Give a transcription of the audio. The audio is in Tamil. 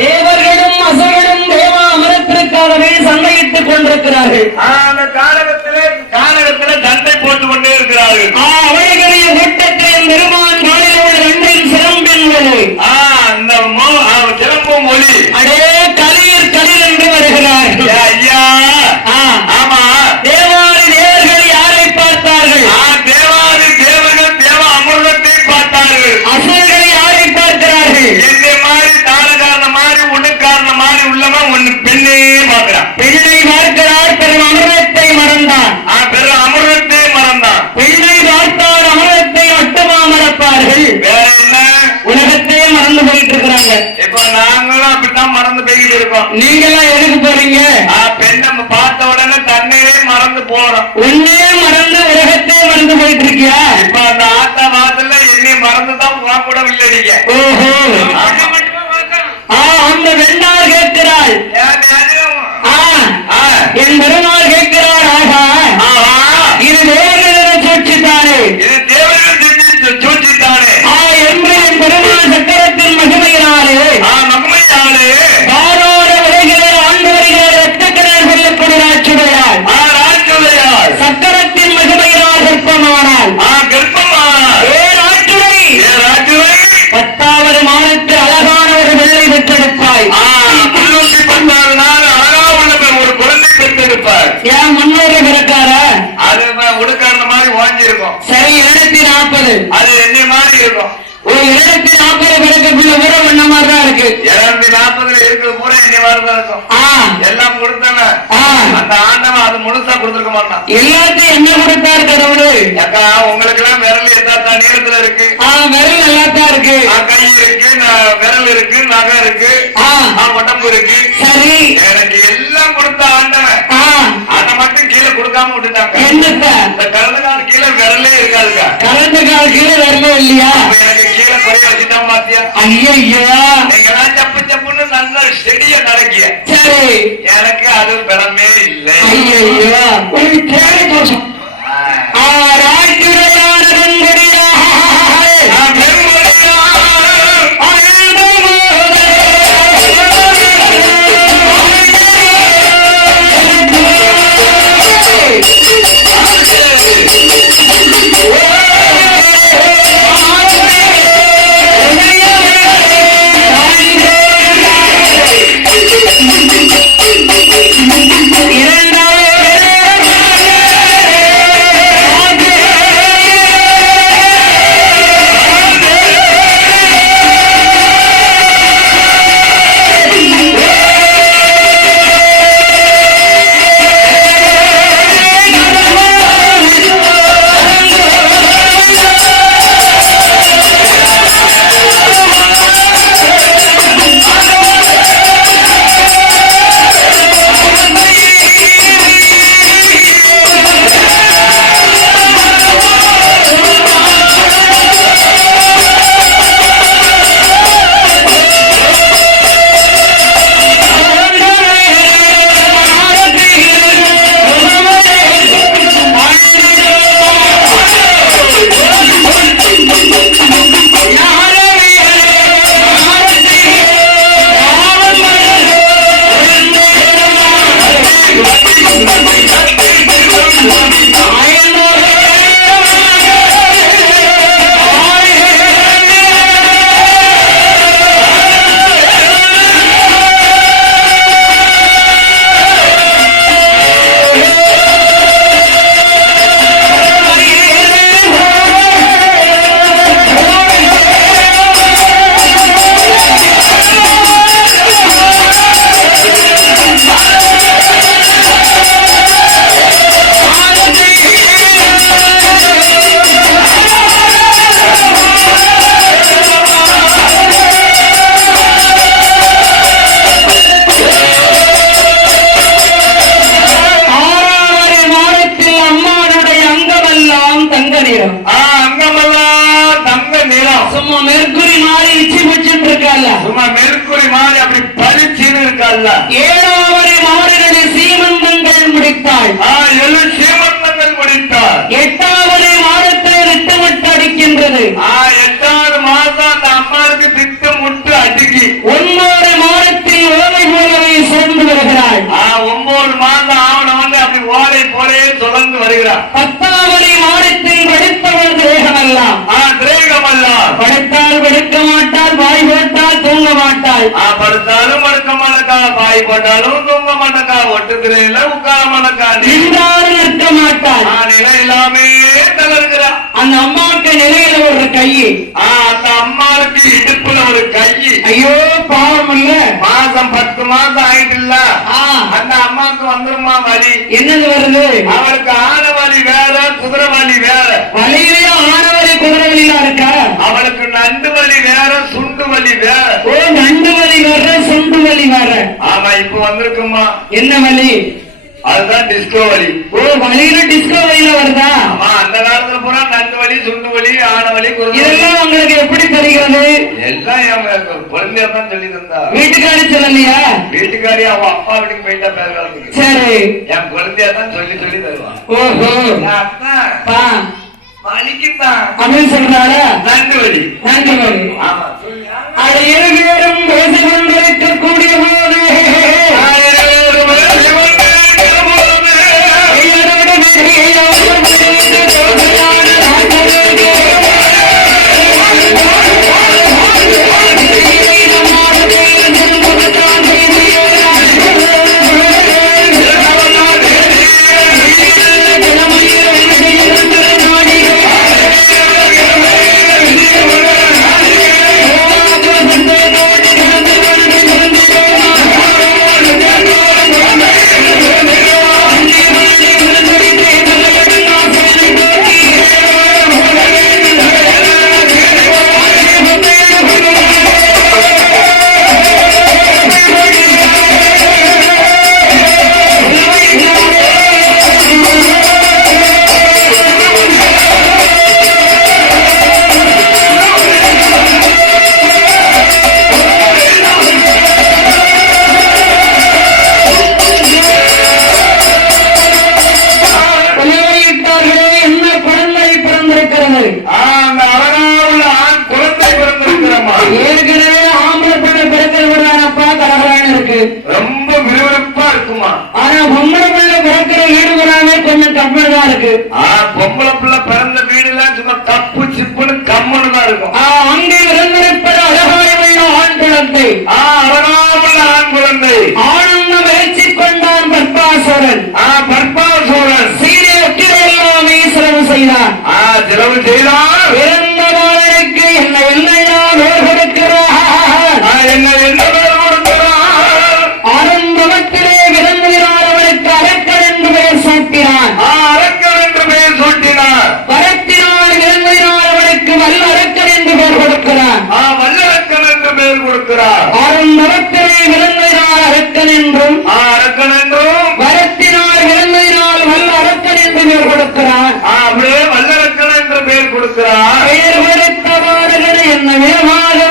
தேவர்களும் அசைகளும் தேவா அமரத்திற்காகவே சண்டையிட்டுக் கொண்டிருக்கிறார்கள். அந்த காலகத்திலே காலகத்திலே சண்டை போட்டுக் கொண்டே இருக்கிறார்கள். இப்ப நாங்களும் அப்படித்தான் மறந்து போய்கிட்டு இருக்கோம். நீங்களாம் எதுக்கு போறீங்க? ஆ, பெண்ணை நம்ம பார்த்த உடனே தன்னையே மறந்து போறோம். உன்னே மறந்து உலகத்தையே மறந்து போயிட்டு இருக்கியா இப்ப அந்த ஆத்தா வாசல்ல என்னை மறந்துதான் போக கூட இல்லை நீங்க. ஓஹோ. அந்த வெண்ணார் கேட்கிறாள். அது முழுசா கொடுத்துருக்க மாட்டான்? எல்லாத்தையும் என்ன கொடுத்தார் கடவுளு? அக்கா உங்களுக்கு எல்லாம் விரல் எத்தாத்தா நீளத்துல இருக்கு. விரல் நல்லா தான் இருக்கு. கை விரல் இருக்கு நகை இருக்கு உடம்பு இருக்கு. சரி. எனக்கு எல்லாம் கொடுத்த ஆண்டவன். அதை மட்டும் கீழே கொடுக்காம விட்டுட்டாங்க. என்னத்த? இந்த கலந்துக்கால கீழே விரலே இருக்காதுக்கா. கலந்த கால் கீழே வரல இல்லையா? எனக்கு கீழே குறைய வச்சுதான் பாத்தியா? ஐயா நீங்க நல்ல செடிய நடக்கிய எனக்கு அது பலமே இல்லை. தேவை தோஷம் முடித்தாள் ஏழாவது மாடுகளில் சீமந்தங்கள் முடித்தாள். சீமந்தங்கள் முடித்தாள். எட்டாவது மாதத்தில் திட்டமிட்டு அடிக்கின்றது. எட்டாவது மாதம் அந்த அம்மாவுக்கு திட்டமிட்டு அடிக்கி. ஒன்பது மாதத்தில் ஓலை போலவே சுழந்து வருகிறாள். ஒன்பது மாதம் ஆவணம் வந்து அப்படி ஓலை போலே தொடர்ந்து வருகிறார் பத்தாவது மாதத்தில் படித்தவள் திரேகம் அல்ல திரேகம் அல்ல படித்தால் படிக்க மாட்டால் வாய்ப்பு தூங்க மாட்டாள் ஆ படுத்தாலும் படுக்க மாட்டக்கா பாய் போட்டாலும் தூங்க மாட்டக்கா ஒட்டு திரையில உட்கார மாட்டக்கா நின்றாலும் நிற்க மாட்டாள் ஆ நிலை இல்லாமே தளர்கிறா. அந்த அம்மாவுக்கு நிலையில ஒரு கை. அந்த அம்மாவுக்கு இடுப்புல ஒரு கை. ஐயோ பாவம் இல்ல மாசம் பத்து மாசம் ஆயிட்டு இல்ல அந்த அம்மாவுக்கு வந்துருமா வலி? என்னது வருது? அவளுக்கு வலி வர்ற ஆமா இப்ப வந்திருக்குமா என்ன வலி அதுதான் டிஸ்கோ வலி ஓ வலியில டிஸ்கோ வலியில வருதா? ஆமா அந்த காலத்துல பூரா நண்டு வலி சுண்டு வலி ஆன வலி இதெல்லாம் உங்களுக்கு எப்படி தெரிகிறது? எல்லாம் குழந்தையா தான் சொல்லி தந்தா. வீட்டுக்காரி சொல்லலையா? வீட்டுக்காரி அவ அப்பா வீட்டுக்கு போயிட்டா காலத்துக்கு. சரி. என் குழந்தையா தான் சொல்லி சொல்லி தருவான். ஓஹோ. அத்தா பா. வலிக்குத்தான் அப்படின்னு சொல்றாளா நண்டு வலி நன்றி வலி ஆமா அது இருவரும் ஆ பொம்பளை பிள்ளை பிறந்த வீடுலாம் சும்மா தப்பு சிப்புன்னு கம்முன்னு தான் இருக்கும் ஆ, அங்கே இருந்திருப்பது அழகாயுள்ள ஆண் குழந்தை ஆ என்ன